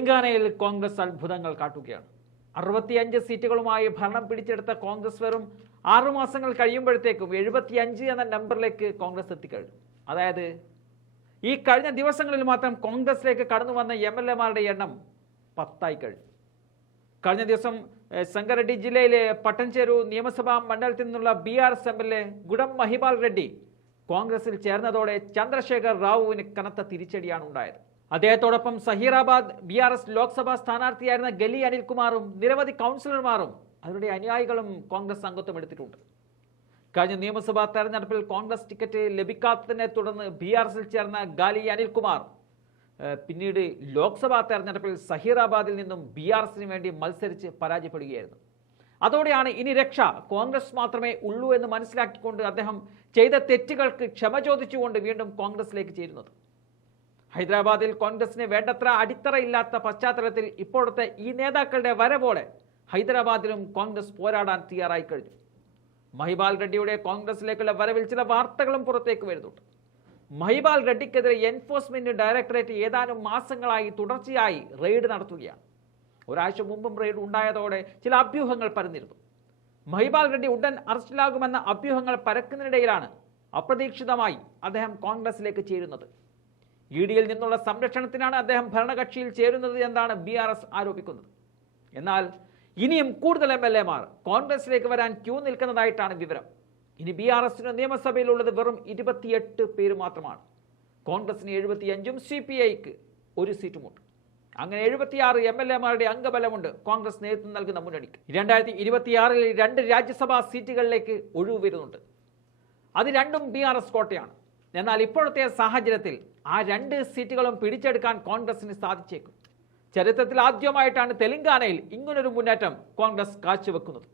തെലങ്കാനയിൽ കോൺഗ്രസ് അത്ഭുതങ്ങൾ കാട്ടുകയാണ്. അറുപത്തിയഞ്ച് സീറ്റുകളുമായി ഭരണം പിടിച്ചെടുത്ത കോൺഗ്രസ് വെറും ആറുമാസങ്ങൾ കഴിയുമ്പോഴത്തേക്കും എഴുപത്തിയഞ്ച് എന്ന നമ്പറിലേക്ക് കോൺഗ്രസ് എത്തിക്കഴിഞ്ഞു. അതായത് ഈ കഴിഞ്ഞ ദിവസങ്ങളിൽ മാത്രം കോൺഗ്രസിലേക്ക് കടന്നു വന്ന എം എൽ എമാരുടെ എണ്ണം പത്തായി കഴിഞ്ഞു. കഴിഞ്ഞ ദിവസം സംഗറെഡ്ഡി ജില്ലയിലെ പട്ടൻചേരു നിയമസഭാ മണ്ഡലത്തിൽ നിന്നുള്ള B R S M L A Gudem Mahipal Reddy കോൺഗ്രസിൽ ചേർന്നതോടെ ചന്ദ്രശേഖർ റാവുവിന് കനത്ത തിരിച്ചടിയാണ് ഉണ്ടായത്. അദ്ദേഹത്തോടൊപ്പം Zaheerabad B R S Lok Sabha സ്ഥാനാർത്ഥിയായിരുന്ന Gali അനിൽകുമാറും നിരവധി കൗൺസിലർമാരും അവരുടെ അനുയായികളും കോൺഗ്രസ് അംഗത്വം എടുത്തിട്ടുണ്ട്. കഴിഞ്ഞ നിയമസഭാ തെരഞ്ഞെടുപ്പിൽ കോൺഗ്രസ് ടിക്കറ്റ് ലഭിക്കാത്തതിനെ തുടർന്ന് ബി ആർ എസിൽ ചേർന്ന ഗാലി അനിൽകുമാർ പിന്നീട് ലോക്സഭാ തെരഞ്ഞെടുപ്പിൽ സഹീറാബാദിൽ നിന്നും ബി ആർ എസിന് വേണ്ടി മത്സരിച്ച് പരാജയപ്പെടുകയായിരുന്നു. അതോടെയാണ് ഇനി രക്ഷ കോൺഗ്രസ് മാത്രമേ ഉള്ളൂ എന്ന് മനസ്സിലാക്കിക്കൊണ്ട് അദ്ദേഹം ചെയ്ത തെറ്റുകൾക്ക് ക്ഷമ ചോദിച്ചുകൊണ്ട് വീണ്ടും കോൺഗ്രസിലേക്ക് ചേരുന്നത്. ഹൈദരാബാദിൽ കോൺഗ്രസിന് വേണ്ടത്ര അടിത്തറയില്ലാത്ത പശ്ചാത്തലത്തിൽ ഇപ്പോഴത്തെ ഈ നേതാക്കളുടെ വരവോടെ ഹൈദരാബാദിലും കോൺഗ്രസ് പോരാടാൻ തയ്യാറായി കഴിഞ്ഞു. മഹിബാൽ റെഡ്ഡിയുടെ കോൺഗ്രസിലേക്കുള്ള വരവിൽ ചില വാർത്തകളും പുറത്തേക്ക് വരുന്നുണ്ട്. മഹിബാൽ റെഡ്ഡിക്കെതിരെ എൻഫോഴ്സ്മെന്റ് ഡയറക്ടറേറ്റ് ഏതാനും മാസങ്ങളായി തുടർച്ചയായി റെയ്ഡ് നടത്തുകയാണ്. ഒരാഴ്ച മുമ്പും റെയ്ഡ് ഉണ്ടായതോടെ ചില അഭ്യൂഹങ്ങൾ പരന്നിരുന്നു. മഹിബാൽ റെഡ്ഡി ഉടൻ അറസ്റ്റിലാകുമെന്ന അഭ്യൂഹങ്ങൾ പരക്കുന്നതിനിടയിലാണ് അപ്രതീക്ഷിതമായി അദ്ദേഹം കോൺഗ്രസിലേക്ക് ചേരുന്നത്. ഇ ഡിയിൽ നിന്നുള്ള സംരക്ഷണത്തിനാണ് അദ്ദേഹം ഭരണകക്ഷിയിൽ ചേരുന്നത് എന്നാണ് ബി ആർ എസ് ആരോപിക്കുന്നത്. എന്നാൽ ഇനിയും കൂടുതൽ എം എൽ എമാർ കോൺഗ്രസിലേക്ക് വരാൻ ക്യൂ നിൽക്കുന്നതായിട്ടാണ് വിവരം. ഇനി ബി ആർ എസിന് നിയമസഭയിലുള്ളത് വെറും ഇരുപത്തിയെട്ട് പേര് മാത്രമാണ്. കോൺഗ്രസിന് എഴുപത്തിയഞ്ചും സി പി ഐക്ക് ഒരു സീറ്റുമുണ്ട്. അങ്ങനെ എഴുപത്തിയാറ് എം എൽ എമാരുടെ അംഗബലമുണ്ട് കോൺഗ്രസ് നേതൃത്വം നൽകുന്ന മുന്നണിക്ക്. രണ്ടായിരത്തി ഇരുപത്തിയാറിൽ രണ്ട് രാജ്യസഭാ സീറ്റുകളിലേക്ക് ഒഴിവ് വരുന്നുണ്ട്. അത് രണ്ടും ബി ആർ എസ് കോട്ടയാണ്. എന്നാൽ ഇപ്പോഴത്തെ സാഹചര്യത്തിൽ ആ രണ്ട് സീറ്റുകളും പിടിച്ചെടുക്കാൻ കോൺഗ്രസിന് സാധിച്ചേക്കും. ചരിത്രത്തിൽ ആദ്യമായിട്ടാണ് തെലങ്കാനയിൽ ഇങ്ങനൊരു മുന്നേറ്റം കോൺഗ്രസ് കാഴ്ചവെക്കുന്നത്.